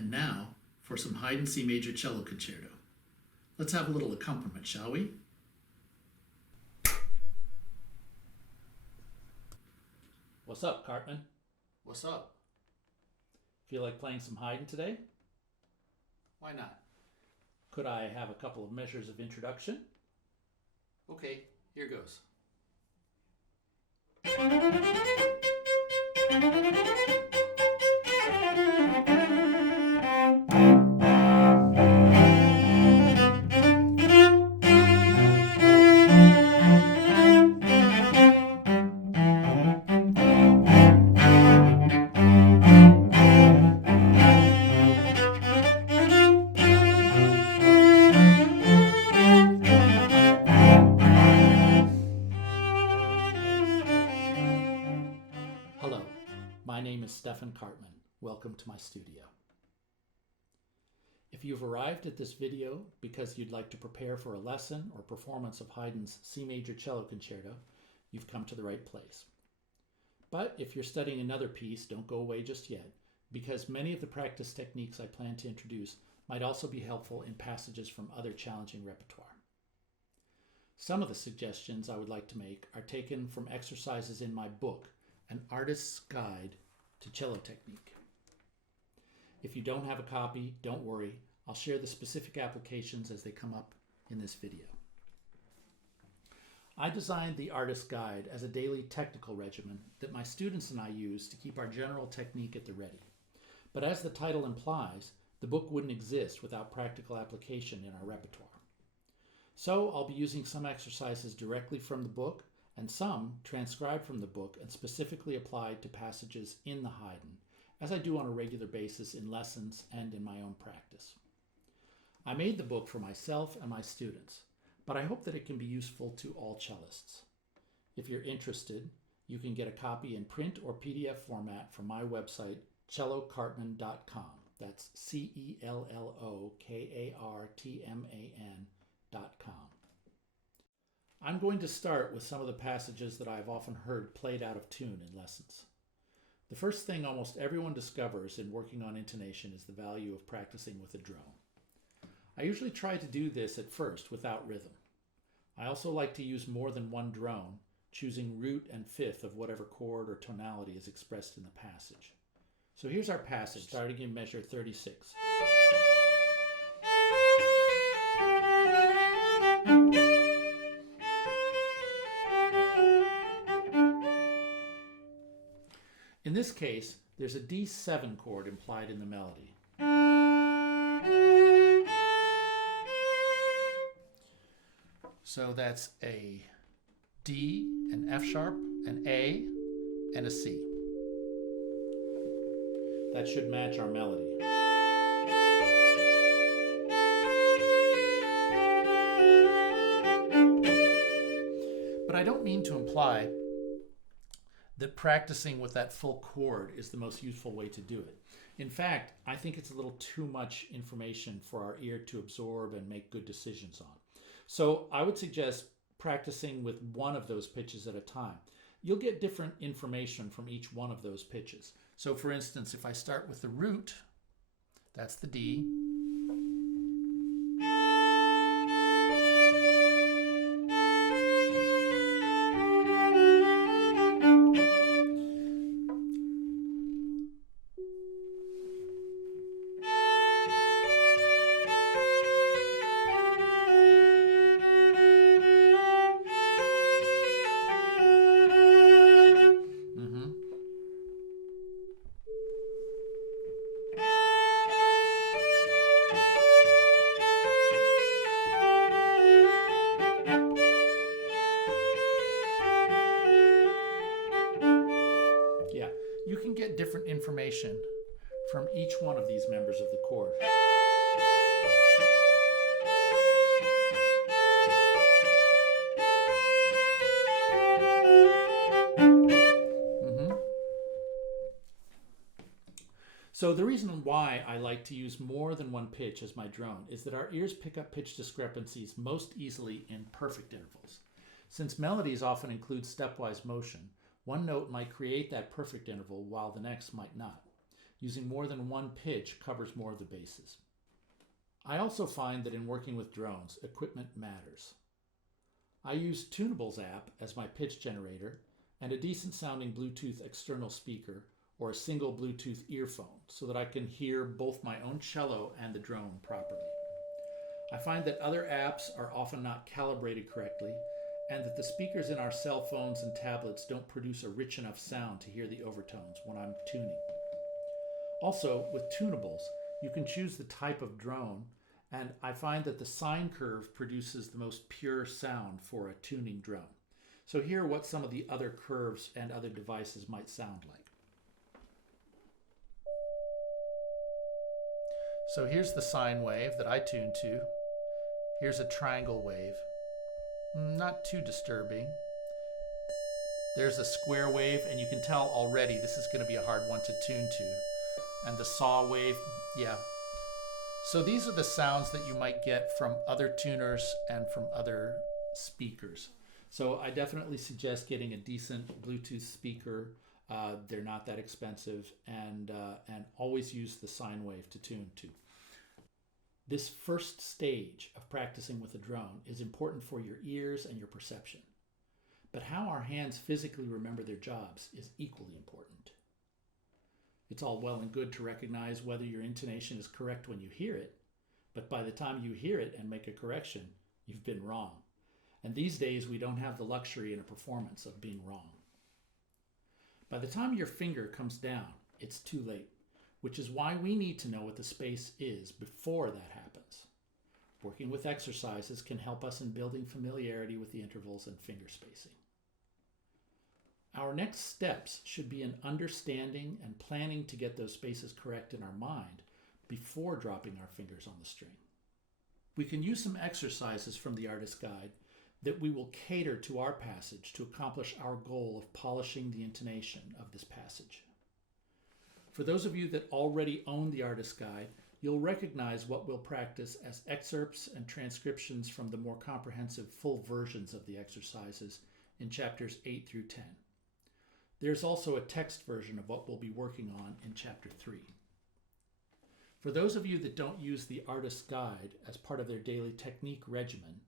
And now for some Haydn C major Cello Concerto. Let's have a little accompaniment, shall we? What's up, Kartman? What's up? Feel like playing some Haydn today? Why not? Could I have a couple of measures of introduction? Okay, here goes. Hello, my name is Stefan Kartman. Welcome to my studio. If you've arrived at this video because you'd like to prepare for a lesson or performance of Haydn's C major Cello Concerto, you've come to the right place. But if you're studying another piece, don't go away just yet, because many of the practice techniques I plan to introduce might also be helpful in passages from other challenging repertoire. Some of the suggestions I would like to make are taken from exercises in my book, An Artist's Guide to Cello Technique. If you don't have a copy, don't worry. I'll share the specific applications as they come up in this video. I designed the Artist's Guide as a daily technical regimen that my students and I use to keep our general technique at the ready. But as the title implies, the book wouldn't exist without practical application in our repertoire. So I'll be using some exercises directly from the book and some transcribed from the book and specifically applied to passages in the Haydn, as I do on a regular basis in lessons and in my own practice. I made the book for myself and my students, but I hope that it can be useful to all cellists. If you're interested, you can get a copy in print or PDF format from my website, cellokartman.com. That's cellokartman.com. I'm going to start with some of the passages that I've often heard played out of tune in lessons. The first thing almost everyone discovers in working on intonation is the value of practicing with a drone. I usually try to do this at first without rhythm. I also like to use more than one drone, choosing root and fifth of whatever chord or tonality is expressed in the passage. So here's our passage, starting in measure 36. In this case, there's a D7 chord implied in the melody. So that's a D, an F sharp, an A, and a C. That should match our melody. But I don't mean to imply that practicing with that full chord is the most useful way to do it. In fact, I think it's a little too much information for our ear to absorb and make good decisions on. So I would suggest practicing with one of those pitches at a time. You'll get different information from each one of those pitches. So for instance, if I start with the root, that's the D. You can get different information from each one of these members of the chord. So the reason why I like to use more than one pitch as my drone is that our ears pick up pitch discrepancies most easily in perfect intervals. Since melodies often include stepwise motion, one note might create that perfect interval while the next might not. Using more than one pitch covers more of the bases. I also find that in working with drones, equipment matters. I use Tunables app as my pitch generator and a decent sounding Bluetooth external speaker or a single Bluetooth earphone so that I can hear both my own cello and the drone properly. I find that other apps are often not calibrated correctly and that the speakers in our cell phones and tablets don't produce a rich enough sound to hear the overtones when I'm tuning. Also, with tunables, you can choose the type of drone, and I find that the sine curve produces the most pure sound for a tuning drone. So here are what some of the other curves and other devices might sound like. So here's the sine wave that I tune to. Here's a triangle wave. Not too disturbing. There's a square wave, and you can tell already this is going to be a hard one to tune to. And the saw wave, yeah. So these are the sounds that you might get from other tuners and from other speakers. So I definitely suggest getting a decent Bluetooth speaker. They're not that expensive, and always use the sine wave to tune to. This first stage of practicing with a drone is important for your ears and your perception. But how our hands physically remember their jobs is equally important. It's all well and good to recognize whether your intonation is correct when you hear it, but by the time you hear it and make a correction, you've been wrong. And these days we don't have the luxury in a performance of being wrong. By the time your finger comes down, it's too late, which is why we need to know what the space is before that happens. Working with exercises can help us in building familiarity with the intervals and finger spacing. Our next steps should be in understanding and planning to get those spaces correct in our mind before dropping our fingers on the string. We can use some exercises from the artist's guide that we will cater to our passage to accomplish our goal of polishing the intonation of this passage. For those of you that already own the artist's guide, you'll recognize what we'll practice as excerpts and transcriptions from the more comprehensive full versions of the exercises in chapters 8 through 10. There's also a text version of what we'll be working on in chapter 3. For those of you that don't use the artist's guide as part of their daily technique regimen,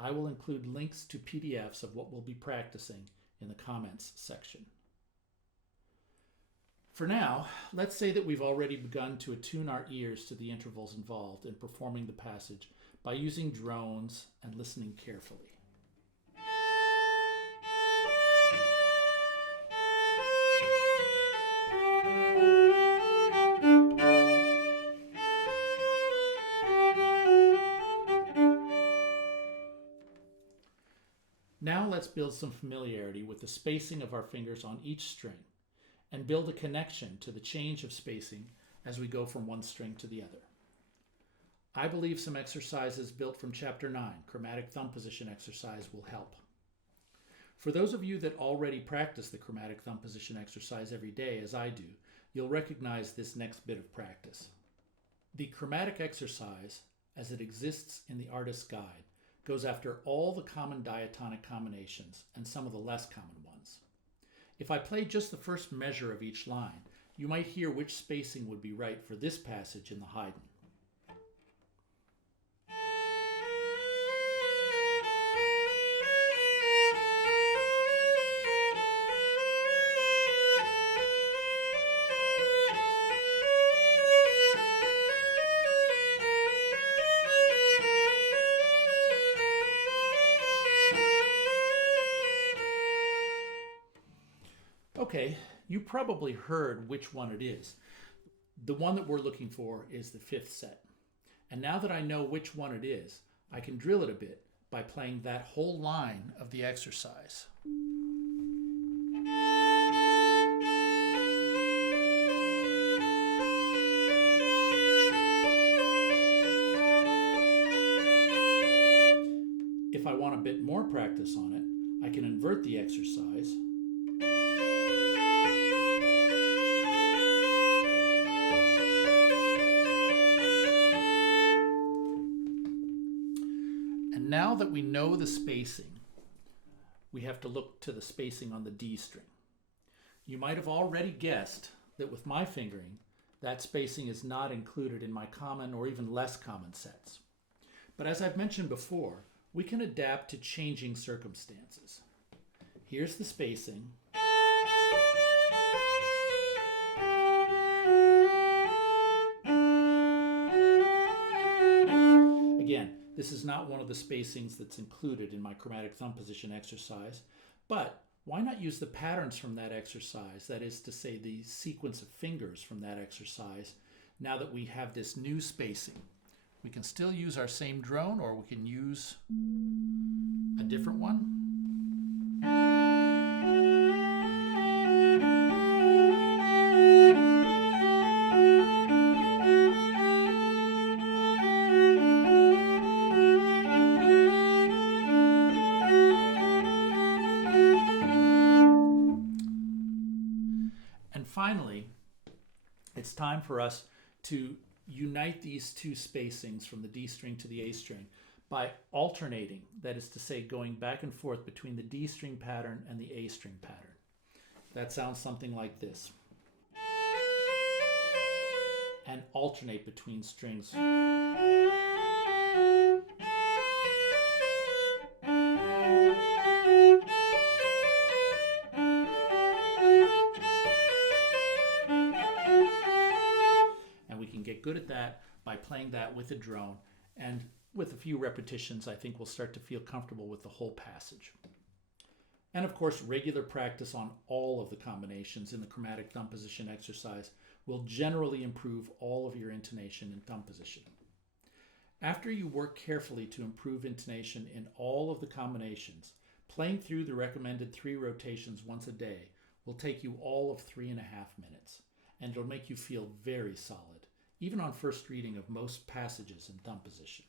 I will include links to PDFs of what we'll be practicing in the comments section. For now, let's say that we've already begun to attune our ears to the intervals involved in performing the passage by using drones and listening carefully. Now let's build some familiarity with the spacing of our fingers on each string and build a connection to the change of spacing as we go from one string to the other. I believe some exercises built from Chapter 9, Chromatic Thumb Position exercise, will help. For those of you that already practice the Chromatic Thumb Position exercise every day, as I do, you'll recognize this next bit of practice. The chromatic exercise, as it exists in the artist's guide, goes after all the common diatonic combinations and some of the less common ones. If I play just the first measure of each line, you might hear which spacing would be right for this passage in the Haydn. Okay, you probably heard which one it is. The one that we're looking for is the fifth set. And now that I know which one it is, I can drill it a bit by playing that whole line of the exercise. If I want a bit more practice on it, I can invert the exercise . Now that we know the spacing, we have to look to the spacing on the D string. You might have already guessed that with my fingering, That spacing is not included in my common or even less common sets. But as I've mentioned before, we can adapt to changing circumstances. Here's the spacing. Again, this is not one of the spacings that's included in my chromatic thumb position exercise, but why not use the patterns from that exercise, that is to say the sequence of fingers from that exercise, now that we have this new spacing? We can still use our same drone, or we can use a different one. And finally, it's time for us to unite these two spacings from the D string to the A string by alternating, that is to say, going back and forth between the D string pattern and the A string pattern. That sounds something like this. And alternate between strings. Get good at that by playing that with a drone, and with a few repetitions I think we'll start to feel comfortable with the whole passage. And of course, regular practice on all of the combinations in the chromatic thumb position exercise will generally improve all of your intonation and thumb position. After you work carefully to improve intonation in all of the combinations, playing through the recommended 3 rotations once a day will take you all of 3.5 minutes, and it'll make you feel very solid, even on first reading of most passages in thumb position.